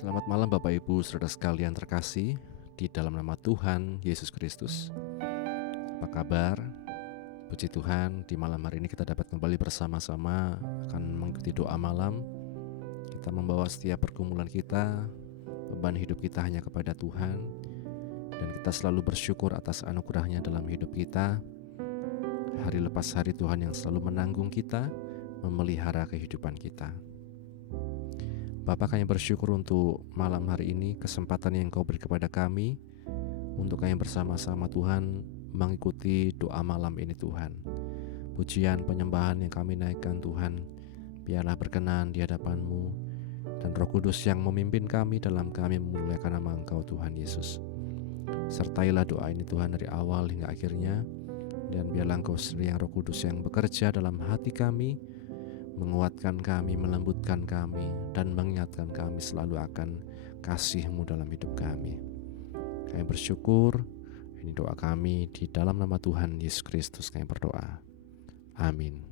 Selamat malam Bapak Ibu saudara sekalian terkasih di dalam nama Tuhan Yesus Kristus. Apa kabar? Puji Tuhan, di malam hari ini kita dapat kembali bersama-sama akan mengikuti doa malam. Kita membawa setiap pergumulan kita, beban hidup kita hanya kepada Tuhan, dan kita selalu bersyukur atas anugerahnya dalam hidup kita. Hari lepas hari Tuhan yang selalu menanggung kita, memelihara kehidupan kita. Bapak, kami bersyukur untuk malam hari ini, kesempatan yang Kau beri kepada kami untuk kami bersama-sama Tuhan mengikuti doa malam ini Tuhan. Pujian penyembahan yang kami naikkan Tuhan, biarlah berkenan di hadapan-Mu, dan Roh Kudus yang memimpin kami dalam kami memuliakan nama Engkau Tuhan Yesus. Sertailah doa ini Tuhan dari awal hingga akhirnya, dan biarlah Engkau sendiri yang Roh Kudus yang bekerja dalam hati kami, menguatkan kami, melembutkan kami, dan mengingatkan kami selalu akan kasih-Mu dalam hidup kami. Kami bersyukur, ini doa kami di dalam nama Tuhan Yesus Kristus kami berdoa. Amin.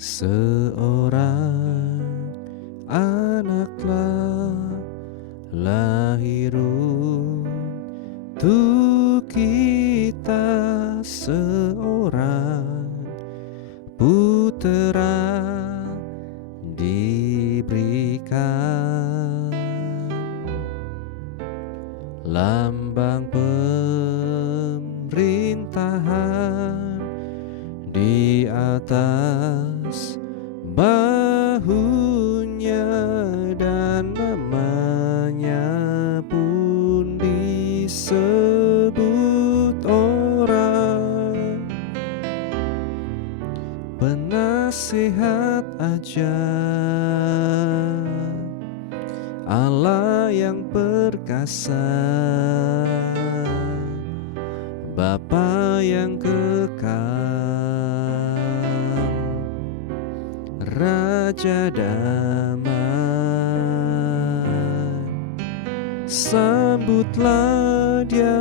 Seorang anak telah lahir untuk kita, seorang putera diberikan, lambang pemerintahan di atas bahunya, dan namanya pun disebut orang penasihat ajaib, Allah yang perkasa, Bapa yang kekal, Raja damai. Sambutlah Dia,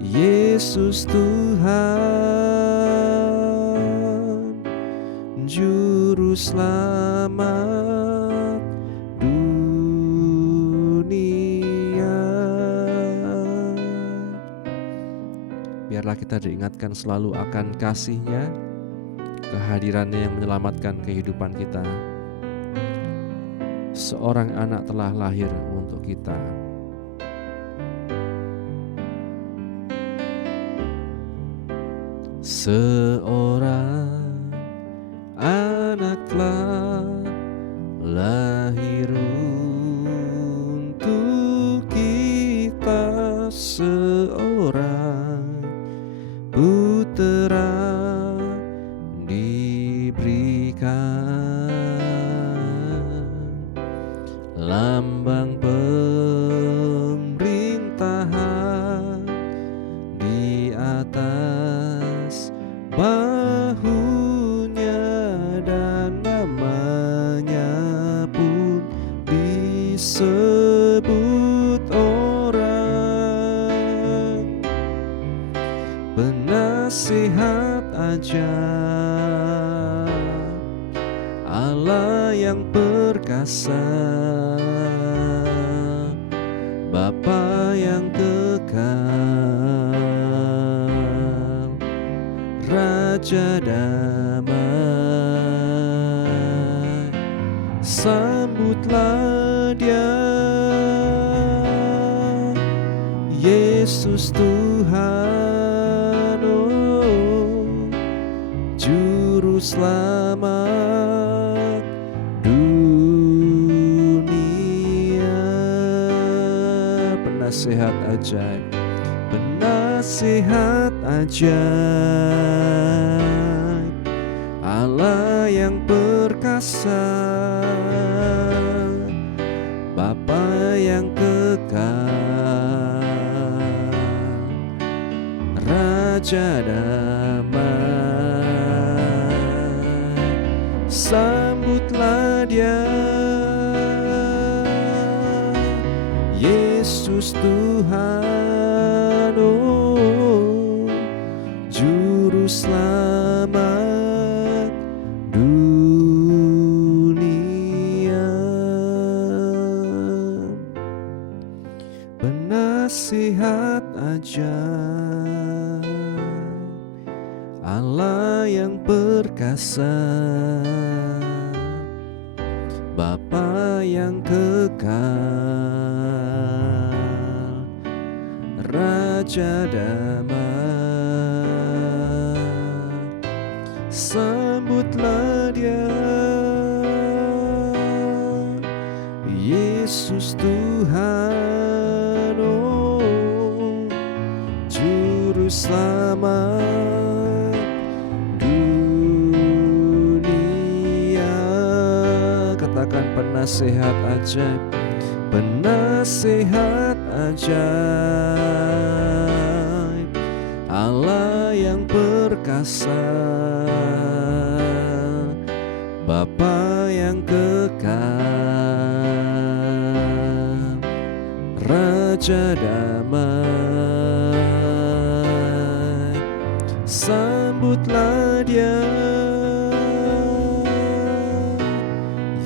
Yesus Tuhan, Juru Selamat dunia. Biarlah kita diingatkan selalu akan kasih-Nya, kehadirannya yang menyelamatkan kehidupan kita. Seorang anak telah lahir untuk kita. Seorang anak telah lahir untuk kita, seorang putera lambang pemerintahan di atas bahunya, dan namanya pun disebut orang penasihat ajaib, Allah yang perkasa, Bapa yang kekal, Raja damai. Sambutlah Dia, Yesus Tuhan, oh, Juru Selamat dunia. Penasihat ajaib, penasihat ajaib, Allah yang perkasa, Bapa yang kekal, Raja damai. Sambutlah Dia, Yesus Tuhan, oh Juru Selamat dunia, penasihat ajaib, Allah yang perkasa, Bapa yang kekal, Raja damai. Sambutlah Dia, Yesus Tuhan, oh Juru Selamat dunia. Katakan penasehat ajaib, penasehat ajaib, Allah yang perkasa, Bapa yang kekal, Raja damai. Sambutlah Dia,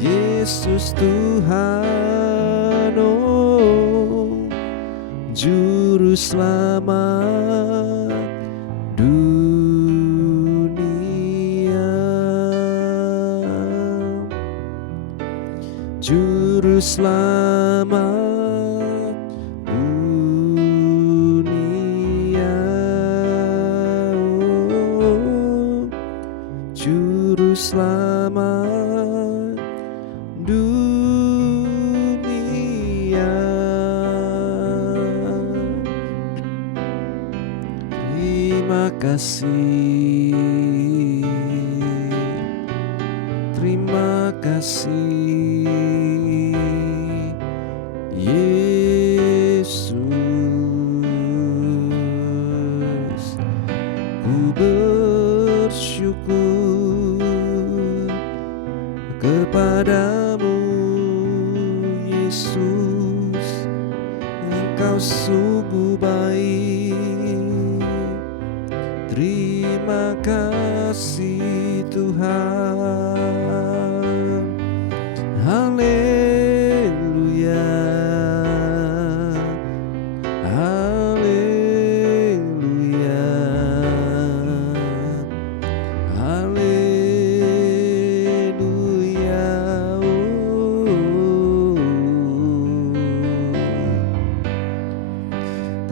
Yesus Tuhan, oh Juru Selamat dunia, Juru Selamat dunia, oh Juru Selamat dunia. Terima kasih, terima kasih Yesus, ku bersyukur kepadamu Yesus, Engkau sungguh baik. Terima kasih Tuhan, haleluya, haleluya, haleluya, oh.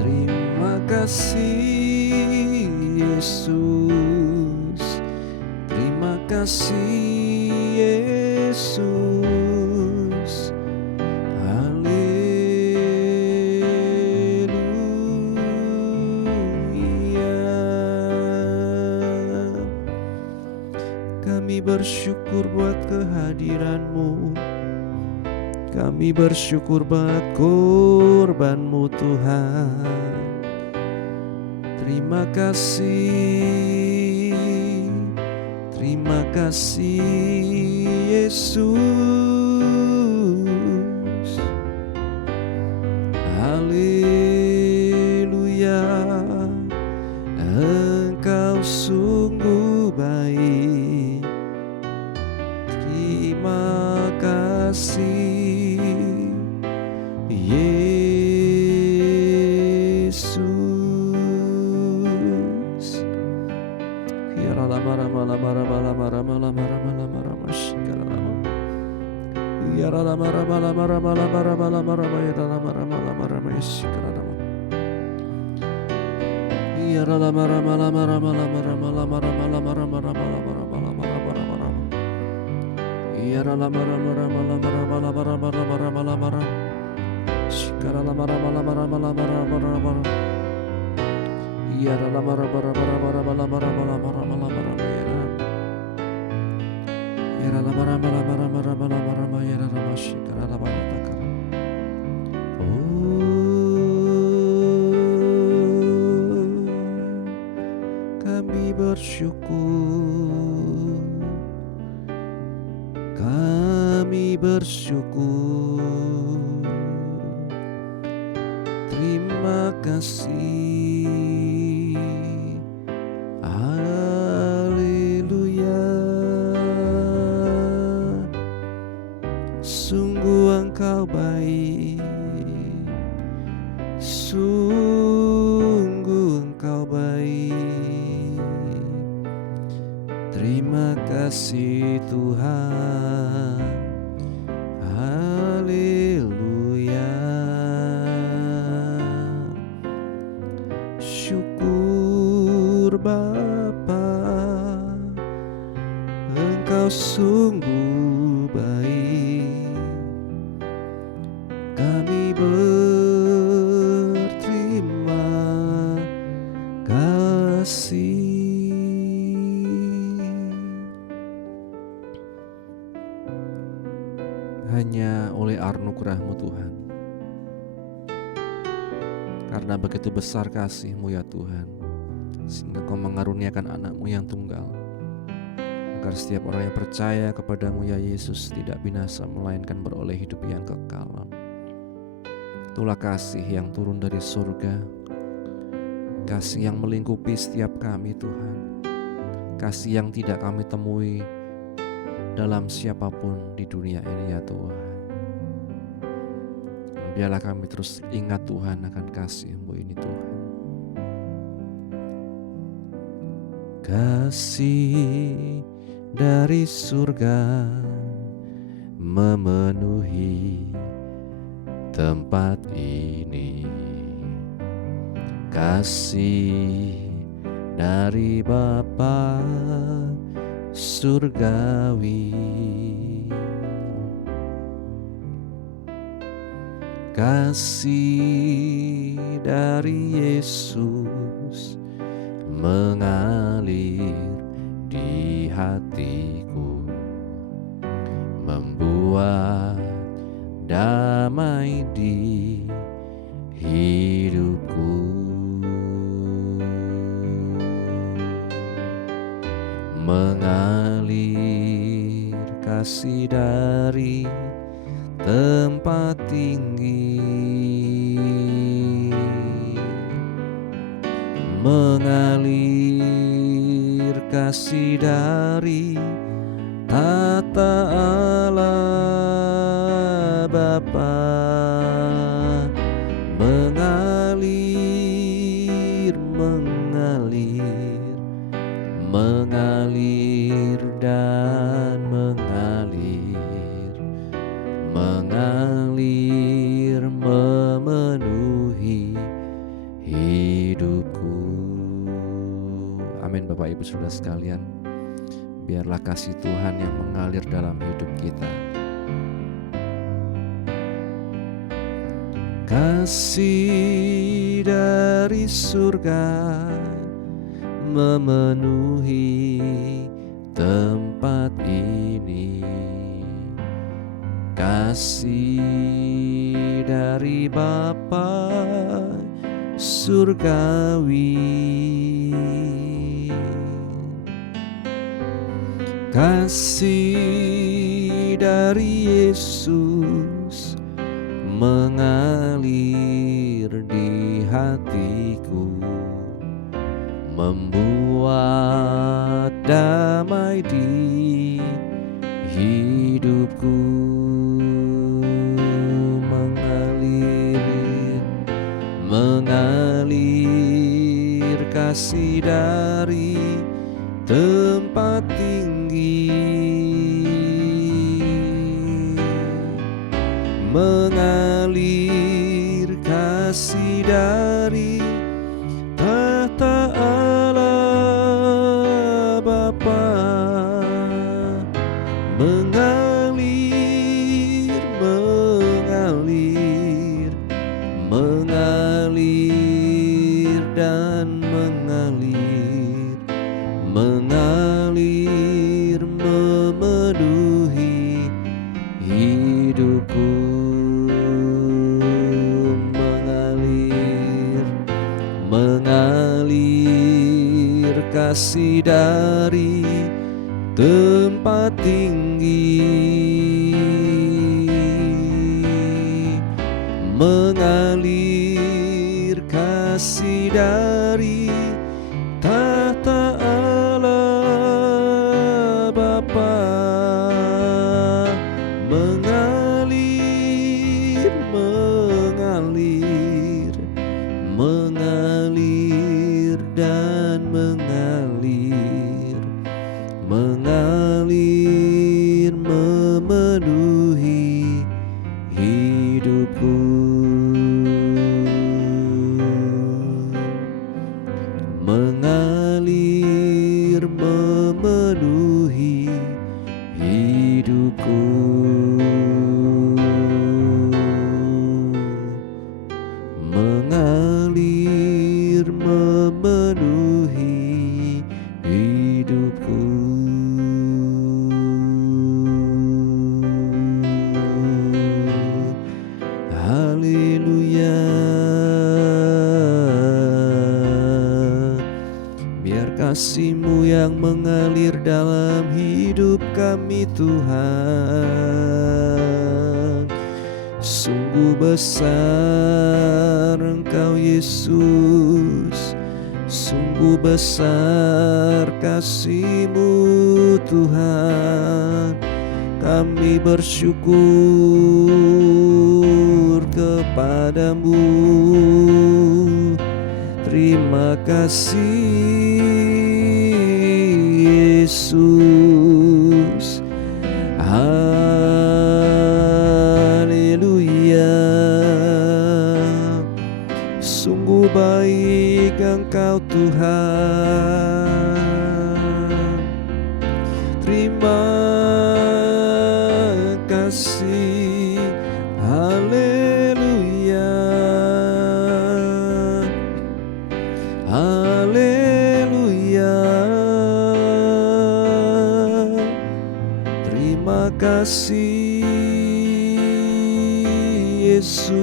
Terima kasih Yesus, terima kasih Yesus, haleluya. Kami bersyukur buat kehadiran-Mu, kami bersyukur buat korban-Mu Tuhan. Terima kasih, terima kasih Yesus, haleluya. Engkau sungguh baik. Terima kasih Yesus. Kami bersyukur Kami bersyukur, terima kasih. Haleluya. Sungguh Engkau baik, sungguh Engkau baik. Terima kasih Tuhan. Haleluya. Syukur Bapa, Engkau sungguh baik. Kami berterima kasih. Hanya oleh anugerah-Mu Tuhan, karena begitu besar kasih-Mu ya Tuhan, sehingga Kau mengaruniakan anak-Mu yang tunggal, agar setiap orang yang percaya kepadamu ya Yesus tidak binasa melainkan beroleh hidup yang kekal. Itulah kasih yang turun dari surga, kasih yang melingkupi setiap kami Tuhan, kasih yang tidak kami temui dalam siapapun di dunia ini ya Tuhan. Biarlah kami terus ingat Tuhan akan kasih-Mu ini Tuhan. Kasih dari surga memenuhi tempat ini, kasih dari Bapa surgawi, kasih dari Yesus mengalir di hatiku, membuat damai di hidupku, mengalir kasih dari tempat tinggi, mengalir kasih dari tata Allah Bapa, mengalir, mengalir, mengalir dan mengalir, mengalir memenuhi hidupku. Amin. Bapak Ibu Saudara sekalian, biarlah kasih Tuhan yang mengalir dalam hidup kita. Kasih dari surga memenuhi tempat ini, kasih dari Bapa surgawi, kasih dari Yesus mengalir di hatiku, membuat damai di hidupku, mengalir, mengalir kasih dari tempat tinggi, mengalir kasih dari tahta Allah Bapa, mengalir, mengalir, mengalir dan mengalir, mengalir memenuhi hidupku, mengalir, mengalir kasih dari tempat tinggi, mengalir kasih dari tahta Allah Bapa, mengalir, mengalir, mengalir dan mengalir, mengalir memenuhi hidupku, mengalir memenuhi hidupku, mengalir memenuhi hidupku. Haleluya. Biar kasih-Mu yang mengalir dalam hidup kami Tuhan. Sungguh besar Engkau Yesus, sungguh besar kasih-Mu Tuhan. Kami bersyukur kepadamu. Terima kasih Yesus. Haleluya. Sungguh baik Engkau Tuhan. Terima kasih. Haleluya. Haleluya. Terima kasih Yesus.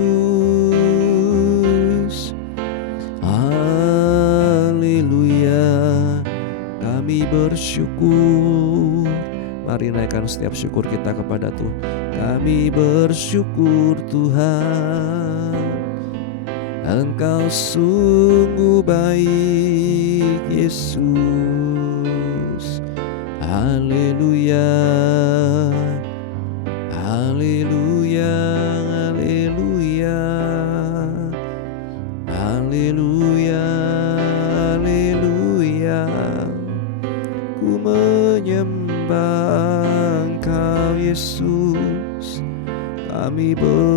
Haleluya. Kami bersyukur. Mari naikkan setiap syukur kita kepada Tuhan. Kami bersyukur Tuhan, Engkau sungguh baik Yesus. Haleluya. Haleluya. Haleluya. Haleluya. Haleluya. Ku menyembah Engkau Yesus. Kami bersyukur.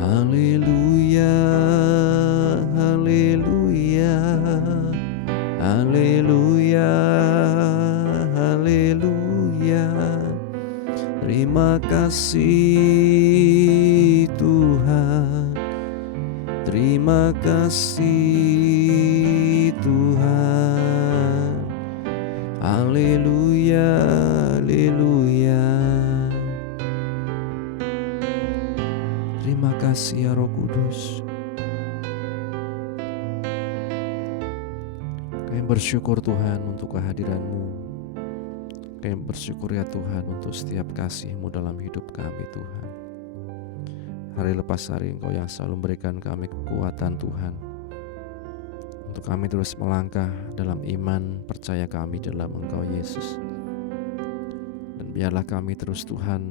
Haleluya. Haleluya. Haleluya. Haleluya. Terima kasih Tuhan. Terima kasih Tuhan. Haleluya. Haleluya. Terima kasih ya Roh Kudus. Kami bersyukur Tuhan untuk kehadiran-Mu. Kami bersyukur ya Tuhan untuk setiap kasih-Mu dalam hidup kami Tuhan. Hari lepas hari Engkau yang selalu memberikan kami kekuatan Tuhan, untuk kami terus melangkah dalam iman percaya kami dalam Engkau Yesus. Dan biarlah kami terus Tuhan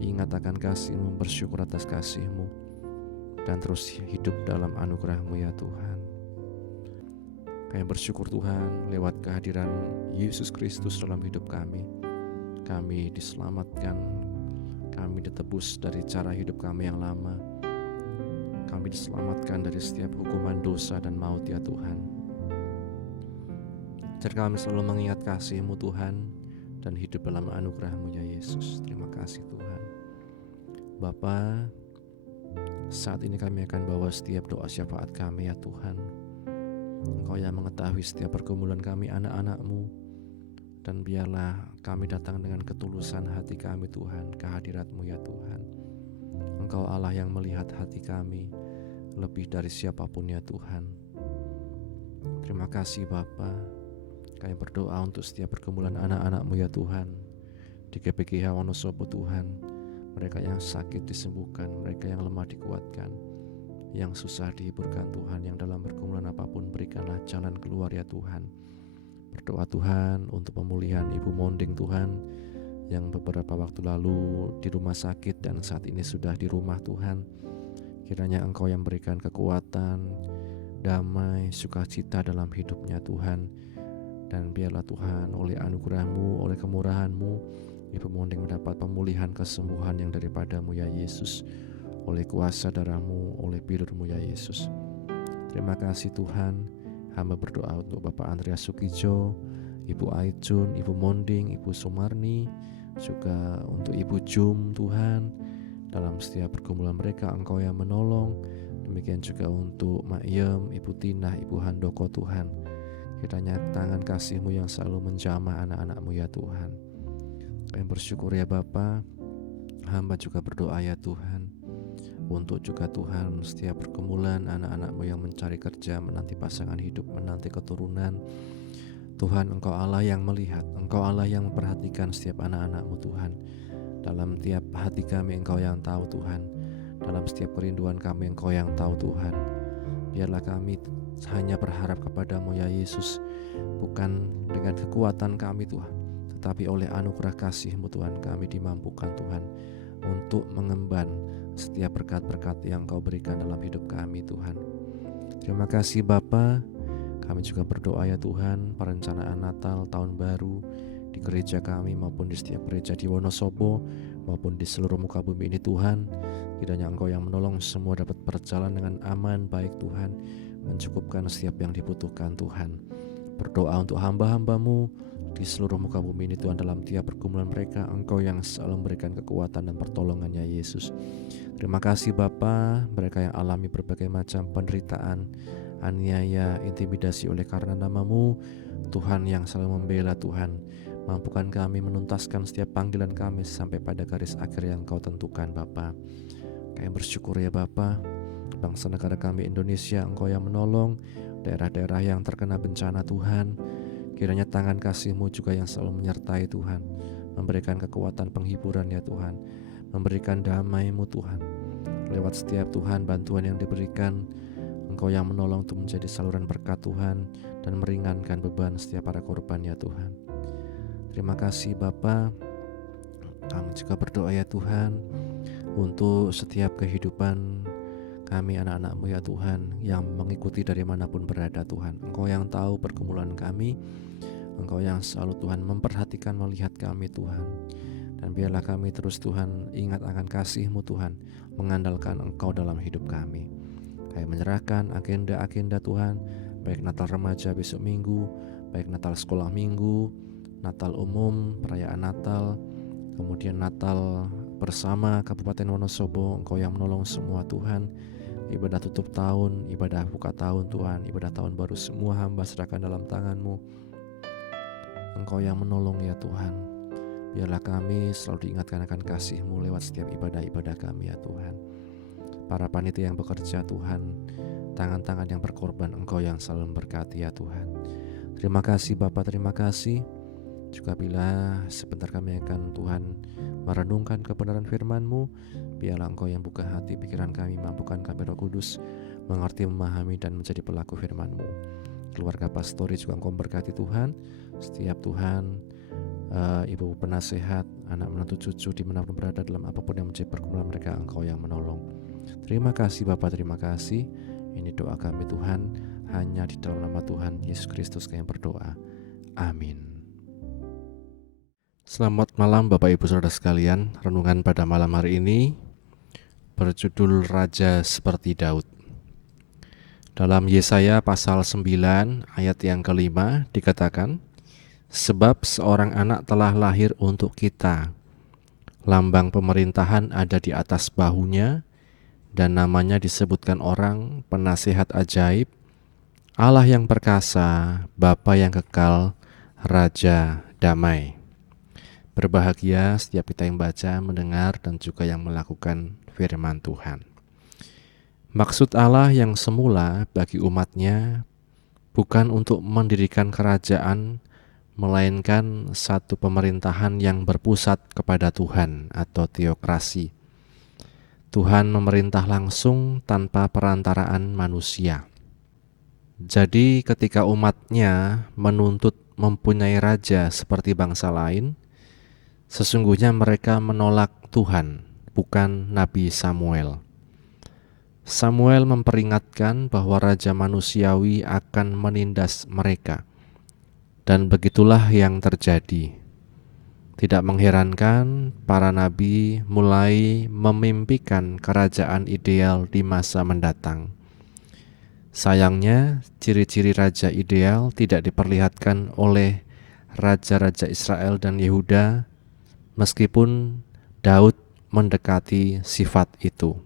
ingat akan kasih-Mu, bersyukur atas kasih-Mu, dan terus hidup dalam anugerah-Mu ya Tuhan. Kami bersyukur Tuhan lewat kehadiran Yesus Kristus dalam hidup kami. Kami diselamatkan, kami ditebus dari cara hidup kami yang lama. Kami diselamatkan dari setiap hukuman dosa dan maut ya Tuhan. Ajar kami selalu mengingat kasih-Mu Tuhan dan hidup dalam anugerah-Mu ya Yesus. Terima kasih Tuhan. Bapa, saat ini kami akan bawa setiap doa syafaat kami ya Tuhan. Engkau yang mengetahui setiap pergumulan kami anak-anak-Mu, dan biarlah kami datang dengan ketulusan hati kami Tuhan, ke hadirat-Mu ya Tuhan. Engkau Allah yang melihat hati kami, lebih dari siapapun ya Tuhan. Terima kasih Bapa. Kami berdoa untuk setiap pergumulan anak-anak-Mu ya Tuhan, di GPGH Wonosobo Tuhan. Mereka yang sakit disembuhkan, mereka yang lemah dikuatkan, yang susah dihiburkan Tuhan, yang dalam pergumulan apapun berikanlah jalan keluar ya Tuhan. Berdoa Tuhan untuk pemulihan Ibu Monding Tuhan, yang beberapa waktu lalu di rumah sakit dan saat ini sudah di rumah Tuhan. Kiranya Engkau yang berikan kekuatan, damai, sukacita dalam hidupnya Tuhan. Dan biarlah Tuhan oleh anugerah-Mu, oleh kemurahan-Mu, Ibu Monding mendapat pemulihan kesembuhan yang daripada-Mu ya Yesus. Oleh kuasa darah-Mu, oleh pilur-Mu ya Yesus. Terima kasih Tuhan. Hamba berdoa untuk Bapak Andreas Sukijo, Ibu Aicun, Ibu Monding, Ibu Sumarni, juga untuk Ibu Jum Tuhan. Dalam setiap pergumulan mereka Engkau yang menolong. Demikian juga untuk Mak Yem, Ibu Tina, Ibu Handoko Tuhan. Kiranya tangan kasih-Mu yang selalu menjamah anak-anak-Mu ya Tuhan. Kami bersyukur ya Bapa. Hamba juga berdoa ya Tuhan, untuk juga Tuhan setiap pergumulan anak-anak-Mu yang mencari kerja, menanti pasangan hidup, menanti keturunan. Tuhan, Engkau Allah yang melihat, Engkau Allah yang memperhatikan setiap anak-anak-Mu Tuhan. Dalam tiap hati kami Engkau yang tahu Tuhan. Dalam setiap kerinduan kami Engkau yang tahu Tuhan. Biarlah kami hanya berharap kepada-Mu ya Yesus, bukan dengan kekuatan kami Tuhan, tetapi oleh anugerah kasih-Mu Tuhan kami dimampukan Tuhan untuk mengemban setiap berkat-berkat yang Engkau berikan dalam hidup kami Tuhan. Terima kasih Bapa. Kami juga berdoa ya Tuhan, perencanaan Natal, Tahun Baru di gereja kami maupun di setiap gereja di Wonosobo maupun di seluruh muka bumi ini Tuhan. Kiranya Engkau yang menolong semua dapat berjalan dengan aman, baik Tuhan, mencukupkan setiap yang dibutuhkan Tuhan. Berdoa untuk hamba-hamba-Mu di seluruh muka bumi ini Tuhan, dalam tiap pergumulan mereka Engkau yang selalu memberikan kekuatan dan pertolongannya Yesus. Terima kasih Bapa. Mereka yang alami berbagai macam penderitaan, aniaya, intimidasi oleh karena nama-Mu, Tuhan yang selalu membela Tuhan, mampukan kami menuntaskan setiap panggilan kami sampai pada garis akhir yang Engkau tentukan Bapa. Kami bersyukur ya Bapa. Bangsa negara kami Indonesia Engkau yang menolong, daerah-daerah yang terkena bencana Tuhan. Kiranya tangan kasih-Mu juga yang selalu menyertai Tuhan, memberikan kekuatan penghiburan ya Tuhan, memberikan damai-Mu Tuhan. Lewat setiap Tuhan bantuan yang diberikan, Engkau yang menolong untuk menjadi saluran berkat Tuhan dan meringankan beban setiap para korban ya Tuhan. Terima kasih Bapa. Kami juga berdoa ya Tuhan untuk setiap kehidupan kami anak-anak-Mu ya Tuhan, yang mengikuti dari manapun berada Tuhan. Engkau yang tahu pergumulan kami, Engkau yang selalu Tuhan memperhatikan, melihat kami Tuhan. Dan biarlah kami terus Tuhan ingat akan kasih-Mu Tuhan, mengandalkan Engkau dalam hidup kami. Kami menyerahkan agenda-agenda Tuhan, baik Natal Remaja besok Minggu, baik Natal Sekolah Minggu, Natal Umum, perayaan Natal, kemudian Natal bersama Kabupaten Wonosobo. Engkau yang menolong semua Tuhan. Ibadah tutup tahun, ibadah buka tahun Tuhan, ibadah tahun baru, semua hamba serahkan dalam tangan-Mu. Engkau yang menolong ya Tuhan. Biarlah kami selalu diingatkan akan kasih-Mu lewat setiap ibadah-ibadah kami ya Tuhan. Para panitia yang bekerja Tuhan, tangan-tangan yang berkorban, Engkau yang selalu memberkati ya Tuhan. Terima kasih Bapa, terima kasih. Juga bila sebentar kami akan Tuhan merenungkan kebenaran firman-Mu, biarlah Engkau yang buka hati pikiran kami, mampukan kami Roh Kudus mengerti, memahami dan menjadi pelaku firman-Mu. Keluarga pastori juga Engkau berkati Tuhan. Setiap Tuhan ibu penasehat, anak menantu cucu dimanapun berada, dalam apapun yang menjadi pergumulan mereka, Engkau yang menolong. Terima kasih Bapa, terima kasih. Ini doa kami Tuhan, hanya di dalam nama Tuhan Yesus Kristus kami berdoa. Amin. Selamat malam Bapak Ibu Saudara sekalian. Renungan pada malam hari ini berjudul Raja Seperti Daud. Dalam Yesaya pasal 9 ayat yang kelima dikatakan, sebab seorang anak telah lahir untuk kita, lambang pemerintahan ada di atas bahunya, dan namanya disebutkan orang penasihat ajaib, Allah yang perkasa, Bapa yang kekal, Raja damai. Berbahagia setiap kita yang baca, mendengar, dan juga yang melakukan firman Tuhan. Maksud Allah yang semula bagi umatnya bukan untuk mendirikan kerajaan, melainkan satu pemerintahan yang berpusat kepada Tuhan atau teokrasi. Tuhan memerintah langsung tanpa perantaraan manusia. Jadi ketika umatnya menuntut mempunyai raja seperti bangsa lain, sesungguhnya mereka menolak Tuhan, bukan Nabi Samuel. Samuel memperingatkan bahwa raja manusiawi akan menindas mereka. Dan begitulah yang terjadi. Tidak mengherankan para nabi mulai memimpikan kerajaan ideal di masa mendatang. Sayangnya, ciri-ciri raja ideal tidak diperlihatkan oleh raja-raja Israel dan Yehuda, meskipun Daud mendekati sifat itu.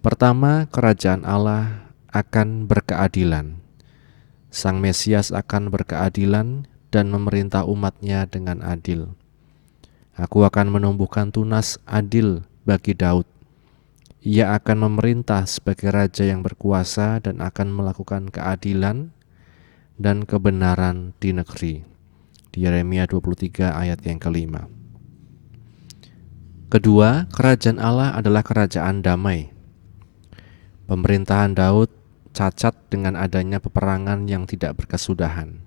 Pertama, kerajaan Allah akan berkeadilan. Sang Mesias akan berkeadilan dan memerintah umatnya dengan adil. Aku akan menumbuhkan tunas adil bagi Daud. Ia akan memerintah sebagai raja yang berkuasa dan akan melakukan keadilan dan kebenaran di negeri. Di Yeremia 23 ayat yang kelima. Kedua, kerajaan Allah adalah kerajaan damai. Pemerintahan Daud cacat dengan adanya peperangan yang tidak berkesudahan.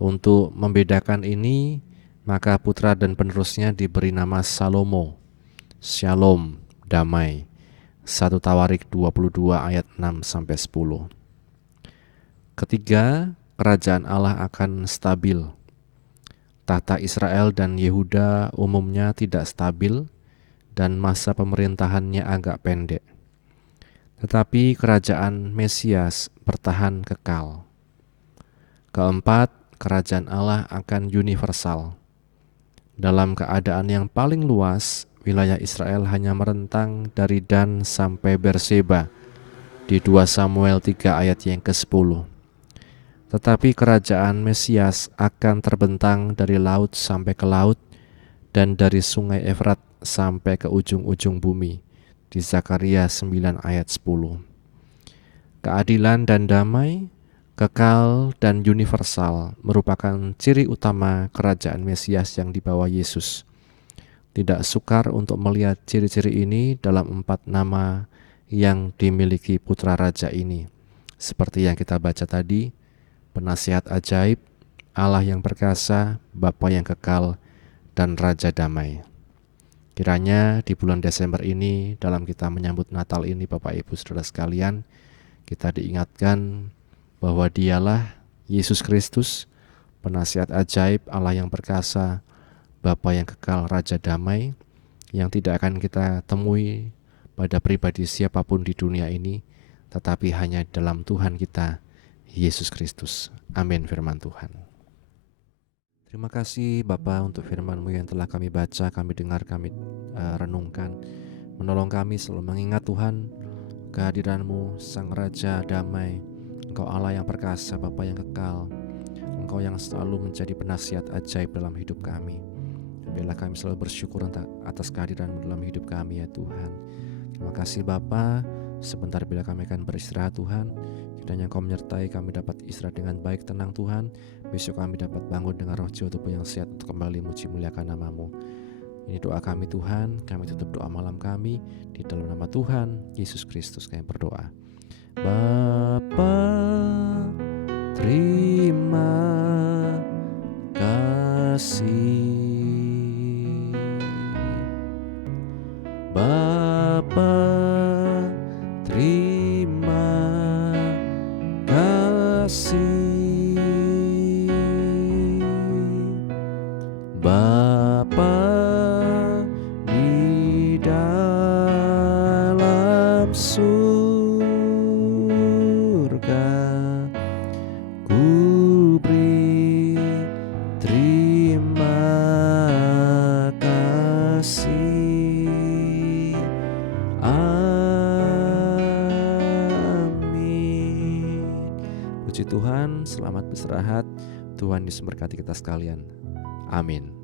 Untuk membedakan ini, maka putra dan penerusnya diberi nama Salomo, Shalom, damai. 1 Tawarik 22 ayat 6-10. Ketiga, kerajaan Allah akan stabil. Tahta Israel dan Yehuda umumnya tidak stabil dan masa pemerintahannya agak pendek. Tetapi kerajaan Mesias bertahan kekal. Keempat, kerajaan Allah akan universal. Dalam keadaan yang paling luas, wilayah Israel hanya merentang dari Dan sampai Berseba di 2 Samuel 3 ayat yang ke-10. Tetapi kerajaan Mesias akan terbentang dari laut sampai ke laut dan dari sungai Efrat sampai ke ujung-ujung bumi. Di Zakaria 9 ayat 10. Keadilan dan damai, kekal dan universal merupakan ciri utama kerajaan Mesias yang dibawa Yesus. Tidak sukar untuk melihat ciri-ciri ini dalam 4 nama yang dimiliki putra raja ini. Seperti yang kita baca tadi, penasihat ajaib, Allah yang perkasa, Bapa yang kekal, dan Raja damai. Kiranya di bulan Desember ini, dalam kita menyambut Natal ini, Bapak Ibu Saudara sekalian, kita diingatkan bahwa Dialah Yesus Kristus, penasihat ajaib, Allah yang perkasa, Bapa yang kekal, Raja damai, yang tidak akan kita temui pada pribadi siapapun di dunia ini, tetapi hanya dalam Tuhan kita, Yesus Kristus. Amin firman Tuhan. Terima kasih Bapa untuk firman-Mu yang telah kami baca, kami dengar, kami renungkan. Menolong kami selalu mengingat Tuhan, kehadiran-Mu, Sang Raja damai. Engkau Allah yang perkasa, Bapa yang kekal. Engkau yang selalu menjadi penasihat ajaib dalam hidup kami. Biarlah kami selalu bersyukur atas kehadiran-Mu dalam hidup kami ya Tuhan. Terima kasih Bapa. Sebentar bila kami akan beristirahat Tuhan, kiranya Engkau menyertai kami dapat istirahat dengan baik, tenang Tuhan. Besok kami dapat bangun dengan roh jiwa tubuh yang sehat untuk kembali muji muliakan nama-Mu. Ini doa kami Tuhan, kami tutup doa malam kami di dalam nama Tuhan Yesus Kristus kami berdoa. Bapa, terima kasih. Bapa, terima kasih. Bapa di dalam surga, ku beri terima kasih. Amin. Puji Tuhan, selamat beristirahat. Tuhan Yesus memberkati kita sekalian. Amin.